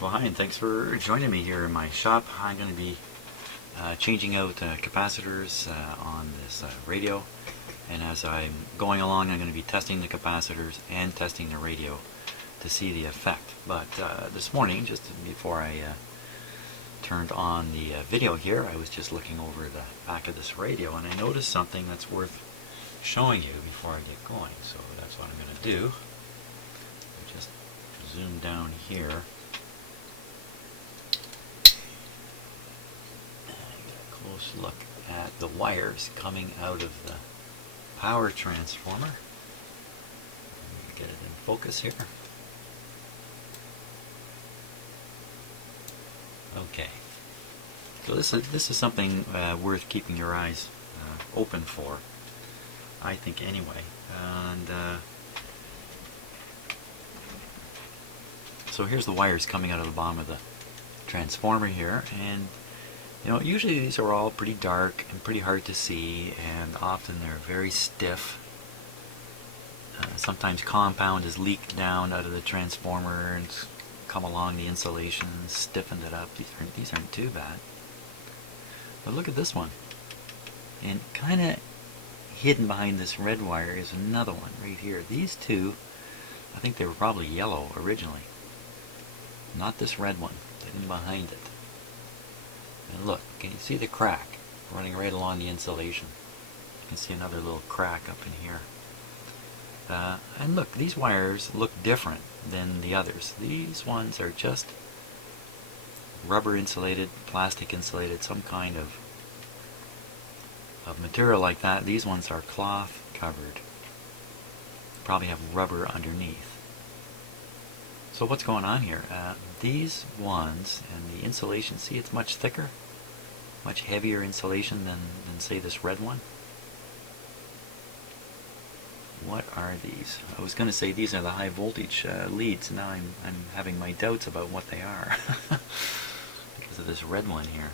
Well, hi, and thanks for joining me here in my shop. I'm going to be changing out capacitors on this radio, and as I'm going along, I'm going to be testing the capacitors and testing the radio to see the effect. But this morning, just before I turned on the video here, I was just looking over the back of this radio, and I noticed something that's worth showing you before I get going. So that's what I'm going to do. Just zoom down here. Close look at the wires coming out of the power transformer. Get it in focus here. Okay, so this is something worth keeping your eyes open for, I think anyway. And so here's the wires coming out of the bottom of the transformer here, and you know, usually these are all pretty dark and pretty hard to see, and often they're very stiff. Sometimes compound is leaked down out of the transformer and come along the insulation and stiffened it up. These aren't too bad. But look at this one. And kind of hidden behind this red wire is another one right here. These two, I think they were probably yellow originally. Not this red one, hidden behind it. And look, can you see the crack running right along the insulation? You can see another little crack up in here. And look, these wires look different than the others. These ones are just rubber insulated, plastic insulated, some kind of material like that. These ones are cloth covered. Probably have rubber underneath. So what's going on here? These ones and the insulation, see, it's much thicker, much heavier insulation than say this red one. What are these? I was going to say these are the high voltage leads. Now I'm having my doubts about what they are because of this red one here.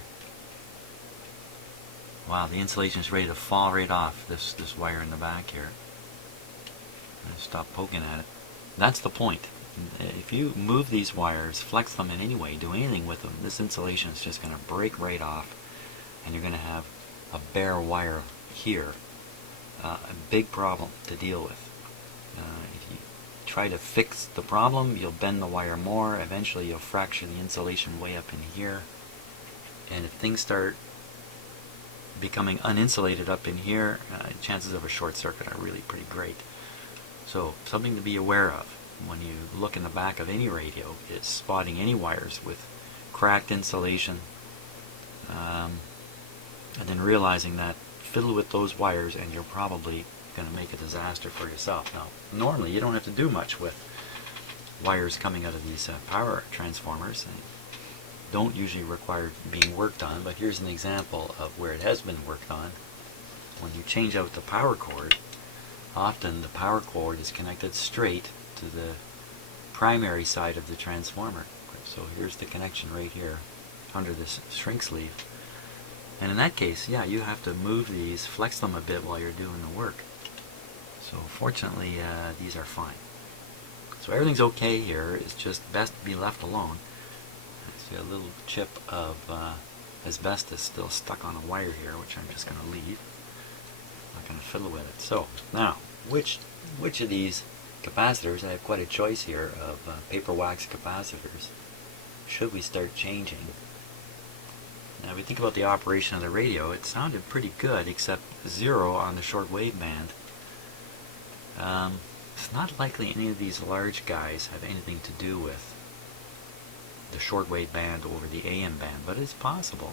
Wow, the insulation is ready to fall right off this wire in the back here. I'm going to stop poking at it. That's the point. If you move these wires, flex them in any way, do anything with them, this insulation is just going to break right off, and you're going to have a bare wire here. A big problem to deal with. If you try to fix the problem, you'll bend the wire more. Eventually you'll fracture the insulation way up in here. And if things start becoming uninsulated up in here, chances of a short circuit are really pretty great. So something to be aware of when you look in the back of any radio is spotting any wires with cracked insulation, and then realizing that fiddle with those wires and you're probably going to make a disaster for yourself. Now, normally you don't have to do much with wires coming out of these power transformers. They don't usually require being worked on, but here's an example of where it has been worked on. When you change out the power cord, often the power cord is connected straight to the primary side of the transformer. So here's the connection right here under this shrink sleeve. And in that case, yeah, you have to move these, flex them a bit while you're doing the work. So fortunately, these are fine. So everything's okay here. It's just best to be left alone. I see a little chip of asbestos still stuck on a wire here, which I'm just going to leave. I'm not going to fiddle with it. So now, which of these capacitors, I have quite a choice here of paper wax capacitors, should we start changing? Now if we think about the operation of the radio, it sounded pretty good except 0 on the shortwave band. It's not likely any of these large guys have anything to do with the shortwave band over the AM band, but it's possible.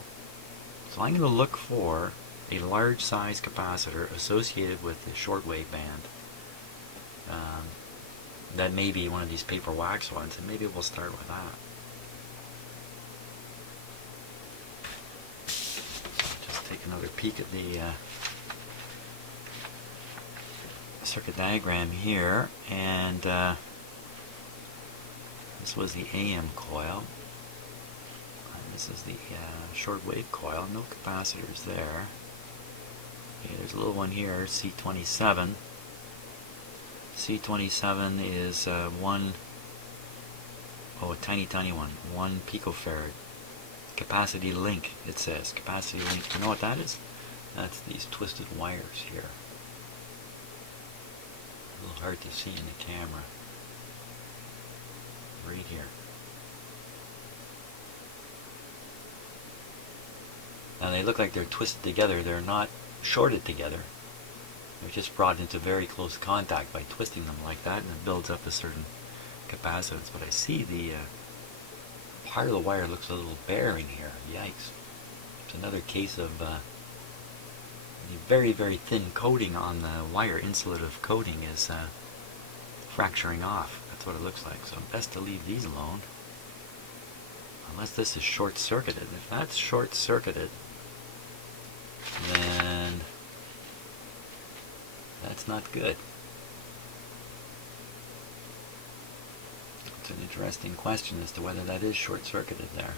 So I'm going to look for a large size capacitor associated with the shortwave band. That may be one of these paper wax ones, and maybe we'll start with that. Just take another peek at the circuit diagram here, and this was the AM coil, and this is the shortwave coil. No capacitors there. Okay, there's a little one here, C27. C27 is 1 Oh, a tiny, tiny one. 1 picofarad. Capacity link, it says. Capacity link. You know what that is? That's these twisted wires here. A little hard to see in the camera. Right here. Now they look like they're twisted together. They're not shorted together. They're just brought into very close contact by twisting them like that, and it builds up a certain capacitance. But I see the part of the wire looks a little bare in here. Yikes. It's another case of the very, very thin coating on the wire, insulative coating, is fracturing off. That's what it looks like. So best to leave these alone. Unless this is short-circuited. If that's short-circuited, then that's not good. It's an interesting question as to whether that is short-circuited there.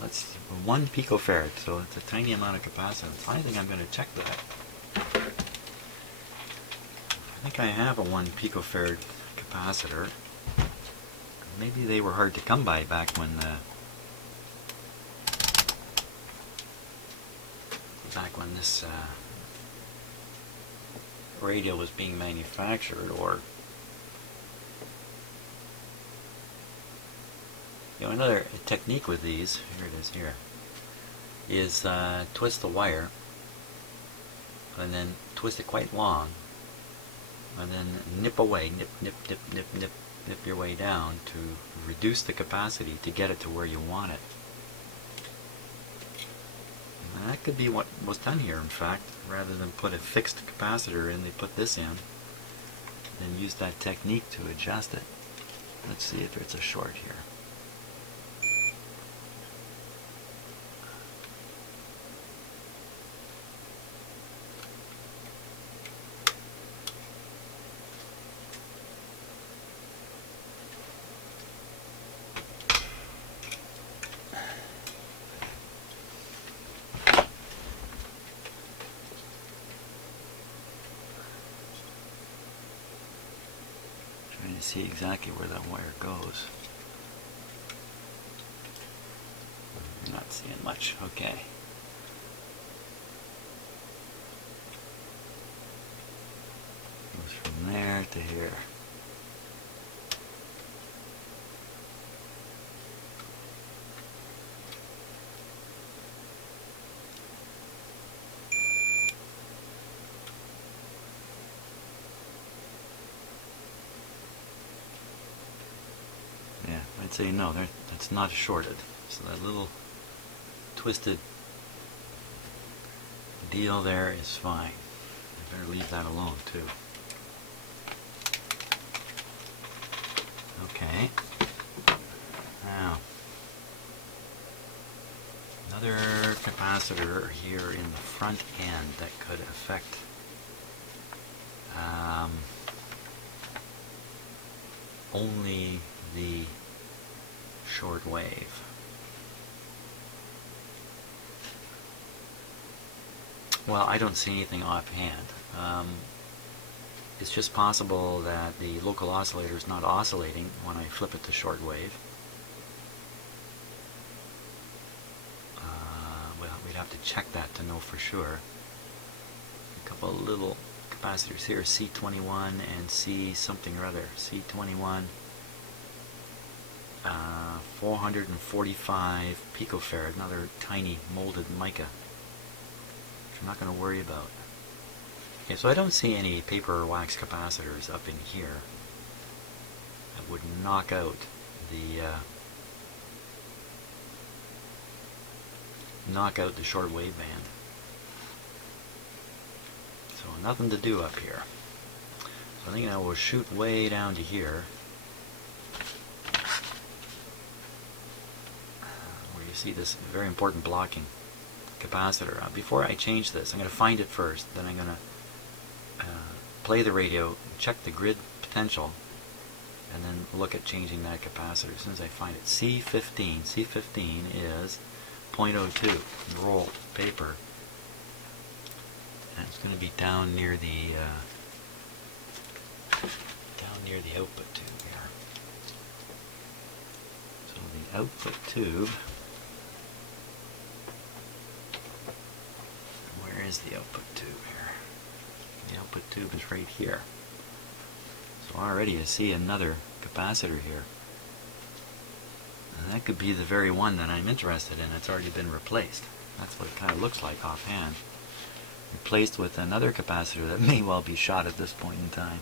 Let's 1 picofarad, so it's a tiny amount of capacitance. I think I'm going to check that. I think I have a 1 picofarad capacitor. Maybe they were hard to come by back when this radio was being manufactured, or another technique with these, here it is here, is twist the wire and then twist it quite long and then nip away, nip your way down to reduce the capacity to get it to where you want it. And that could be what was done here, in fact. Rather than put a fixed capacitor in, they put this in and use that technique to adjust it. Let's see if it's a short here. Trying to see exactly where that wire goes. I'm not seeing much. Okay. Goes from there to here. I'd say no, that's not shorted. So that little twisted deal there is fine. I better leave that alone too. Okay. Now, another capacitor here in the front end that could affect only the shortwave. Well, I don't see anything offhand. It's just possible that the local oscillator is not oscillating when I flip it to shortwave. Well, we'd have to check that to know for sure. A couple of little capacitors here, C21 and C something or other. C21, 445 picofarad, another tiny molded mica, which I'm not going to worry about. Okay, so I don't see any paper or wax capacitors up in here that would knock out the shortwave band. So nothing to do up here. So I think I will shoot way down to here, where you see this very important blocking capacitor. Before I change this, I'm going to find it first, then I'm going to play the radio, check the grid potential, and then look at changing that capacitor as soon as I find it. C15. C15 is 0.02 roll paper. And it's going to be down near the near the output tube here. So the output tube, where is the output tube here? The output tube is right here. So already I see another capacitor here. And that could be the very one that I'm interested in. It's already been replaced. That's what it kind of looks like offhand. Replaced with another capacitor that may well be shot at this point in time.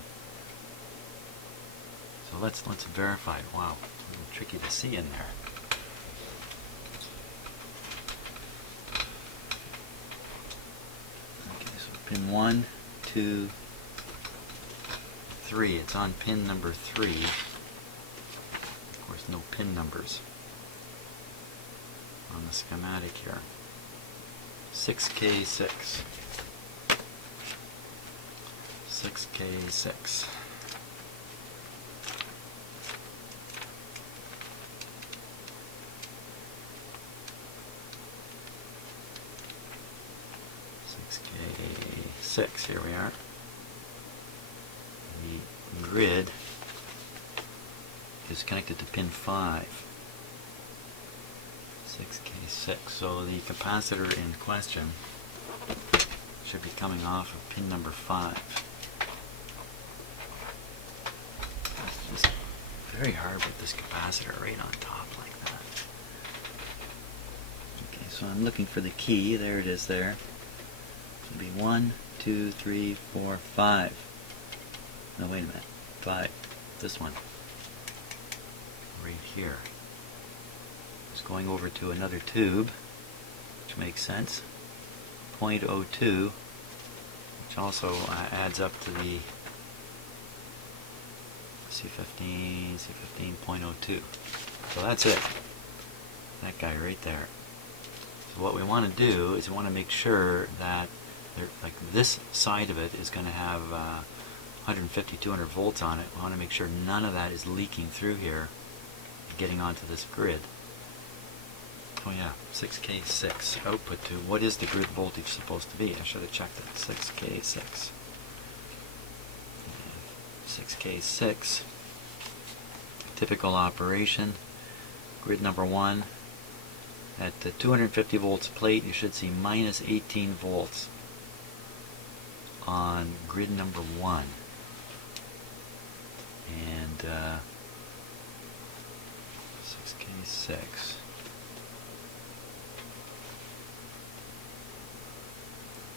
So let's verify it. Wow, a little tricky to see in there. Okay, so pin 1, 2, 3. It's on pin number 3. Of course, no pin numbers on the schematic here. 6K6. 6K6. K6, here we are. The grid is connected to pin 5. 6K6. So the capacitor in question should be coming off of pin number 5. It's just very hard with this capacitor right on top like that. Okay, so I'm looking for the key. There it is there. It will be 1, 2, 3, 4, 5. No, wait a minute. 5. This one. Right here. It's going over to another tube, which makes sense. 0.02, which also adds up to the C15.02. So that's it. That guy right there. So what we want to do is we want to make sure that like this side of it is going to have 150, 200 volts on it. We want to make sure none of that is leaking through here, getting onto this grid. Oh yeah, 6K6 output to what is the grid voltage supposed to be? I should have checked that. 6K6. 6K6. Typical operation. Grid number 1. At the 250 volts plate, you should see minus 18 volts on grid number 1. And 6K6.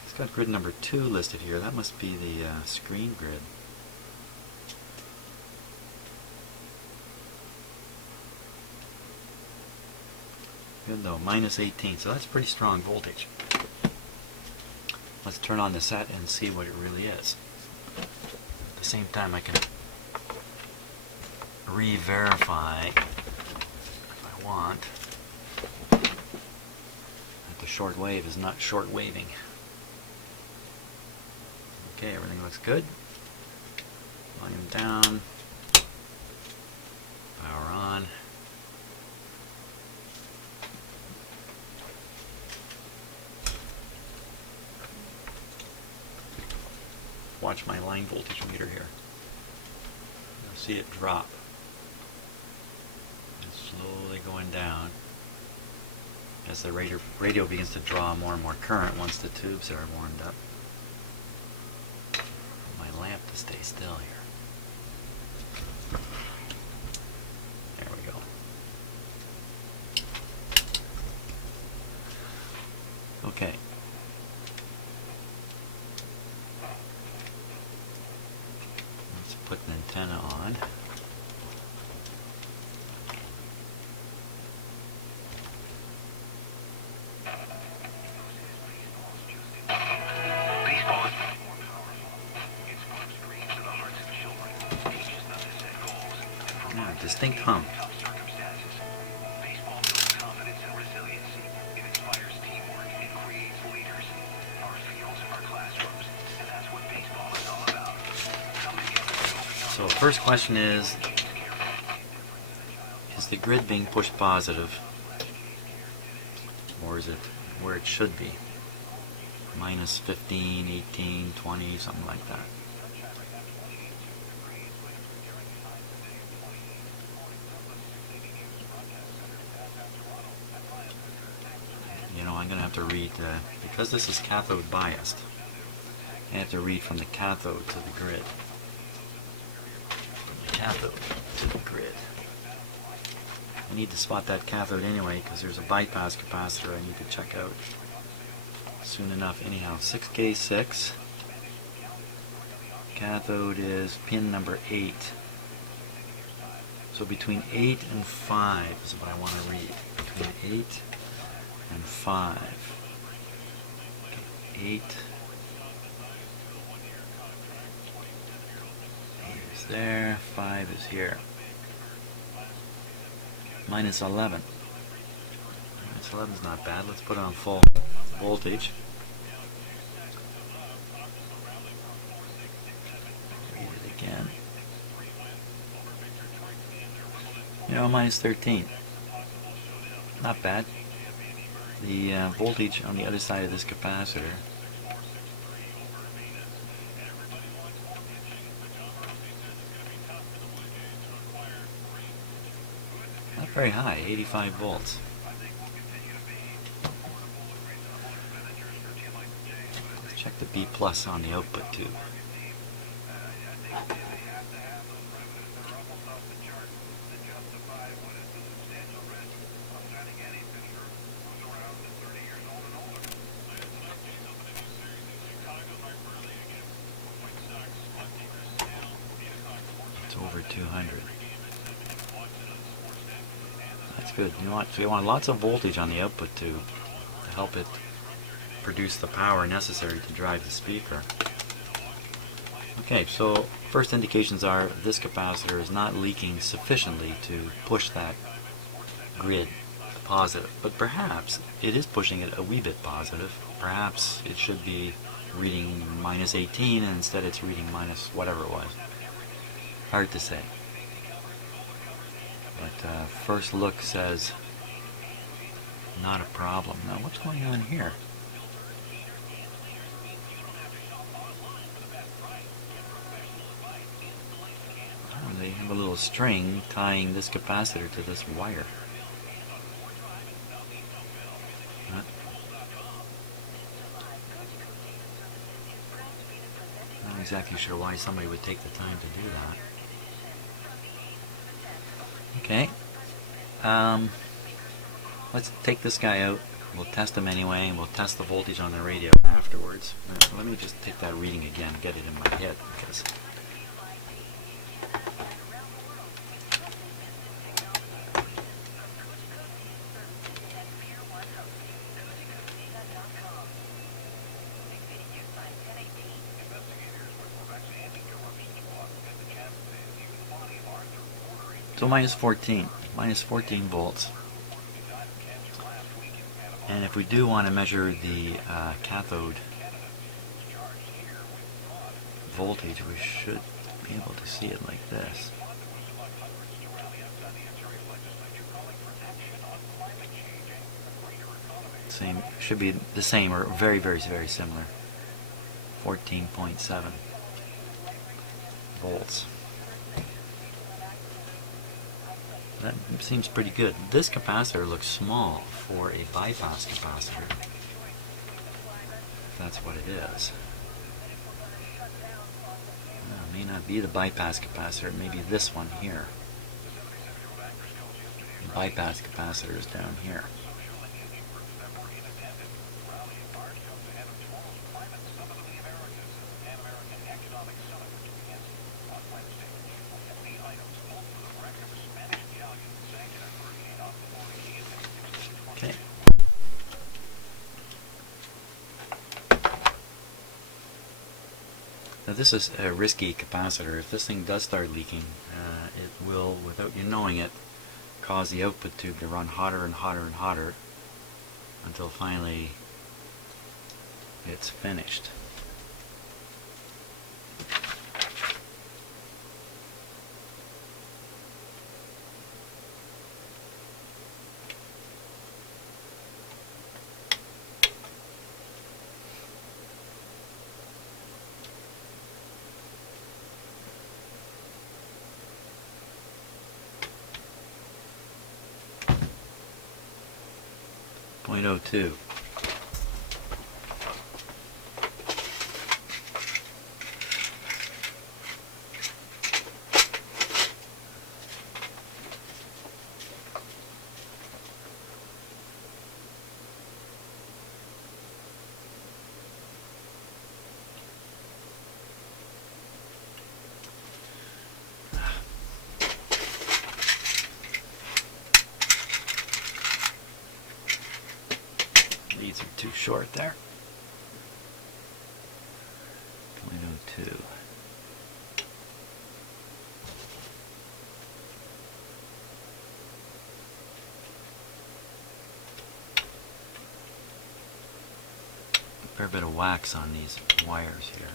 It's got grid number 2 listed here. That must be the screen grid. Good though, minus 18. So that's pretty strong voltage. Let's turn on the set and see what it really is. At the same time, I can re-verify, if I want, that the shortwave is not short-waving. Okay, everything looks good. Volume down. Power on. Watch my line voltage meter here. You'll see it drop. It's slowly going down as the radio begins to draw more and more current once the tubes are warmed up. My lamp to stay still here. There we go. Okay. Let's put an antenna on. Distinct hum. So first question is the grid being pushed positive, or is it where it should be? Minus 15, 18, 20, something like that. going to have to read, because this is cathode biased, I have to read from the cathode to the grid. From the cathode to the grid. I need to spot that cathode anyway, because there's a bypass capacitor I need to check out soon enough. Anyhow, 6K6. Cathode is pin number 8. So between 8 and 5 is what I want to read. Between 8 and 5. Okay, 8. 8 is there. 5 is here. Minus 11. Minus 11 is not bad. Let's put it on full voltage. Read it again. You know, minus 13. Not bad. The voltage on the other side of this capacitor not very high, 85 volts. Let's check the B plus on the output tube. It's over 200. That's good. You want, so you want lots of voltage on the output tube to help it produce the power necessary to drive the speaker. Okay, so first indications are this capacitor is not leaking sufficiently to push that grid positive, but perhaps it is pushing it a wee bit positive. Perhaps it should be reading minus 18 and instead it's reading minus whatever it was. Hard to say. But first look says not a problem. Now what's going on here? Oh, they have a little string tying this capacitor to this wire. Not exactly sure why somebody would take the time to do that. Okay, let's take this guy out. We'll test him anyway, and we'll test the voltage on the radio afterwards. Let me just take that reading again, get it in my head, because so minus 14 volts. And if we do want to measure the cathode voltage, we should be able to see it like this. Same, should be the same or very, very, very similar. 14.7 volts. That seems pretty good. This capacitor looks small for a bypass capacitor, if that's what it is. Well, it may not be the bypass capacitor, it may be this one here. The bypass capacitor is down here. Okay. Now this is a risky capacitor. If this thing does start leaking, it will, without you knowing it, cause the output tube to run hotter and hotter and hotter until finally it's finished. .02. too short there. 0.02. A fair bit of wax on these wires here.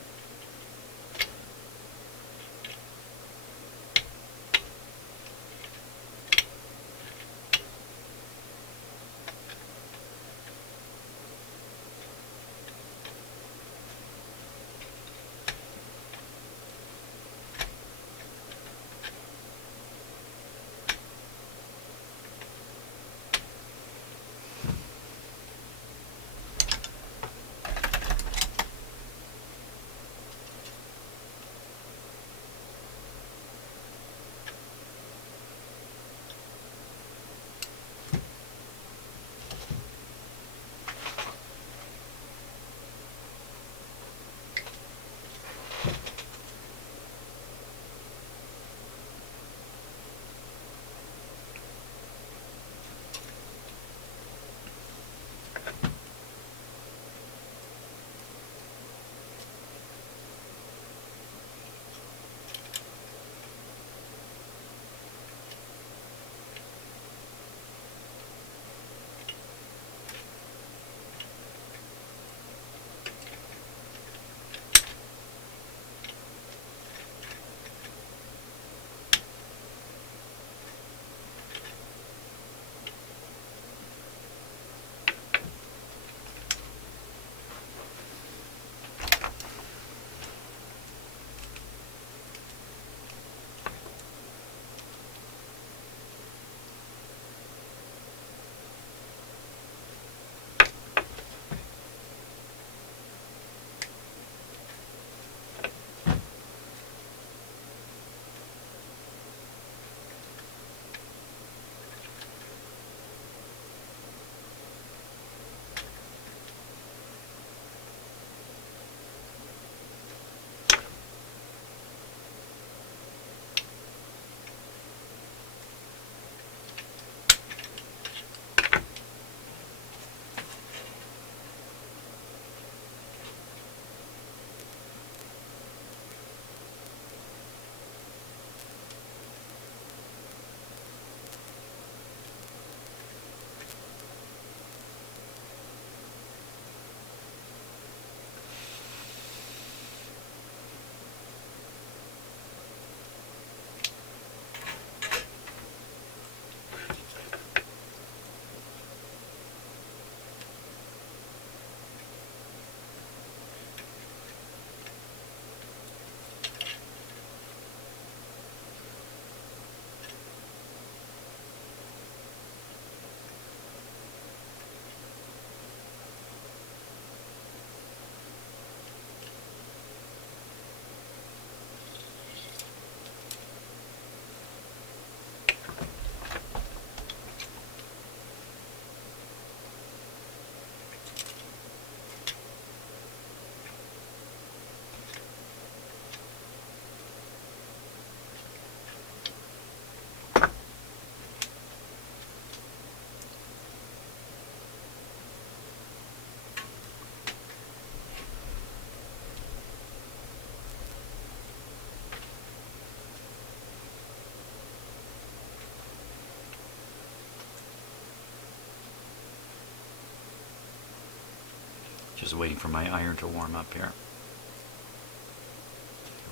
Just waiting for my iron to warm up here.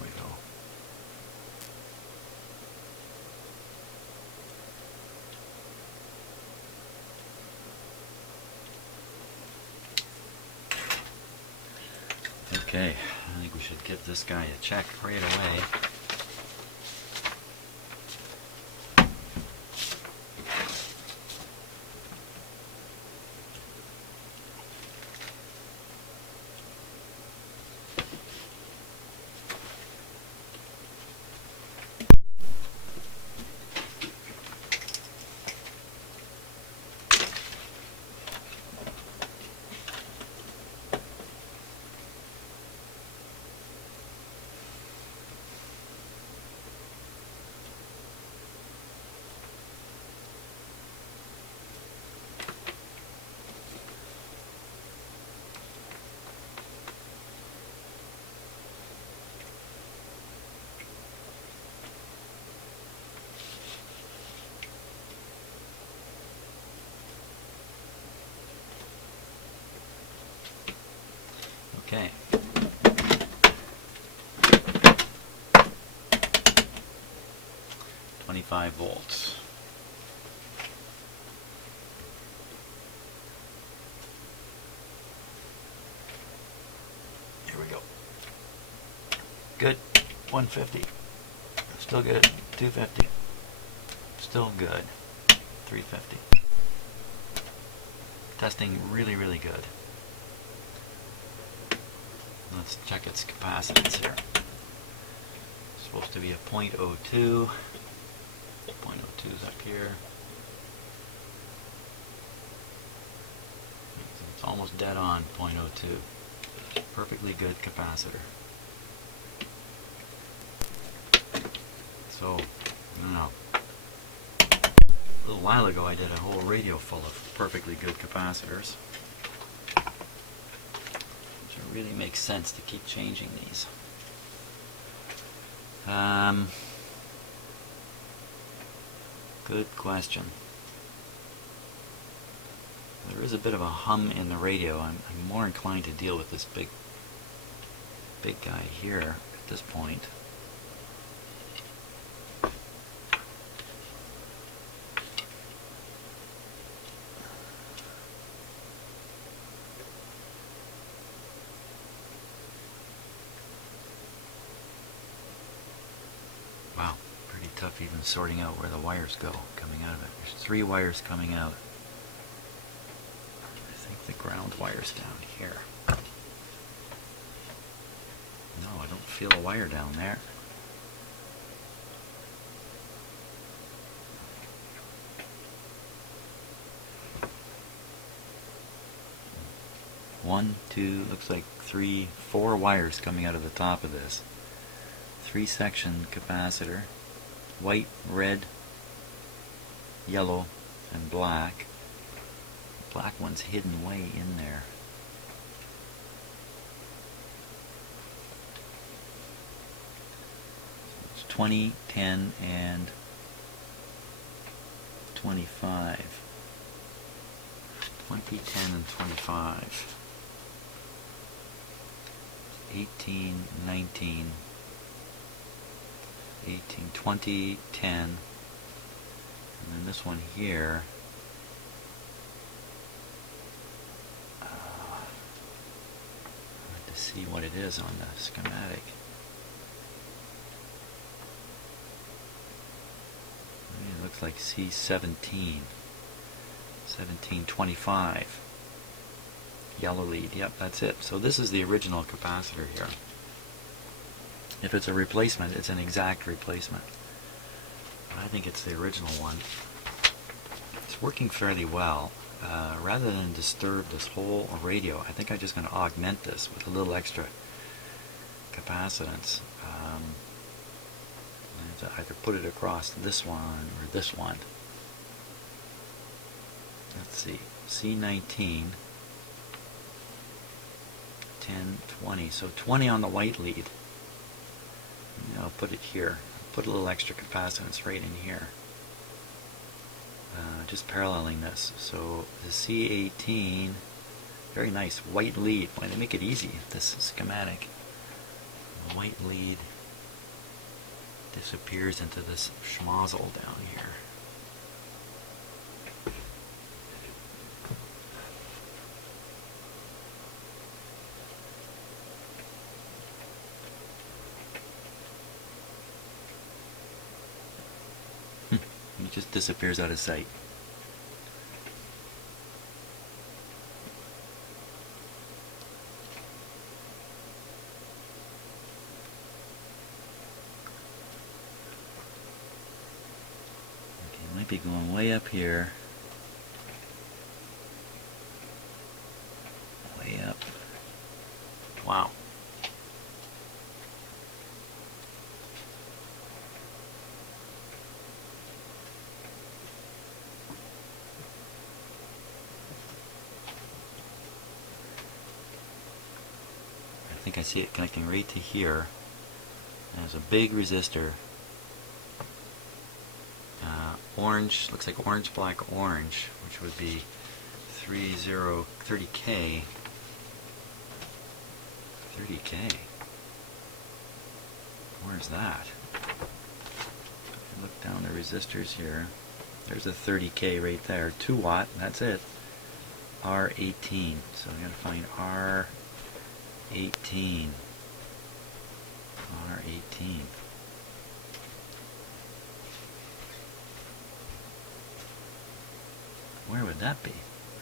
Here we go. Okay, I think we should give this guy a check right away. Okay. $25 volts. Here we go. Good. 150. Still good. 250. Still good. 350. Testing really, really good. Let's check its capacitance here. It's supposed to be a 0.02. 0.02 is up here. It's almost dead on 0.02. Perfectly good capacitor. So, I don't know. A little while ago I did a whole radio full of perfectly good capacitors. So it really makes sense to keep changing these. Good question. There is a bit of a hum in the radio. I'm more inclined to deal with this big guy here at this point. Wow, pretty tough even sorting out where the wires go coming out of it. There's 3 wires coming out. I think the ground wire's down here. No, I don't feel a wire down there. One, two, looks like 3, 4 wires coming out of the top of this. 3-section capacitor. White, red, yellow, and black. The black one's hidden way in there. So it's 20, 10, and 25. 20, 10, and 25. 18, 19, 18, 20, 10, and then this one here, I'd like to see what it is on the schematic. It looks like C17, 1725. Yellow lead, yep, that's it. So this is the original capacitor here. If it's a replacement, it's an exact replacement. I think it's the original one. It's working fairly well. Rather than disturb this whole radio, I think I'm just going to augment this with a little extra capacitance. I have to either put it across this one or this one. Let's see, C19. 10, 20. So 20 on the white lead. I'll put it here. Put a little extra capacitance right in here. Just paralleling this. So the C18, very nice white lead. Why they make it easy, this schematic. The white lead disappears into this schmozzle down here. It just disappears out of sight. Okay, it might be going way up here. Way up. Wow. I think I see it connecting right to here. There's a big resistor. Orange, looks like orange, black, orange, which would be 30K. 30K. Where's that? Look down the resistors here. There's a 30K right there. 2 watt, that's it. R18. So I'm going to find R18. R18. Where would that be?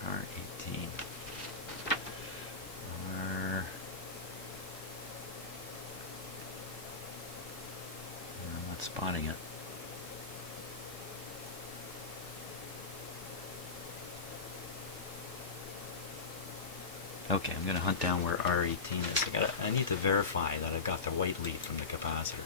R18. I'm not spotting it. Okay, I'm going to hunt down where R18 is. I need to verify that I got the white lead from the capacitor.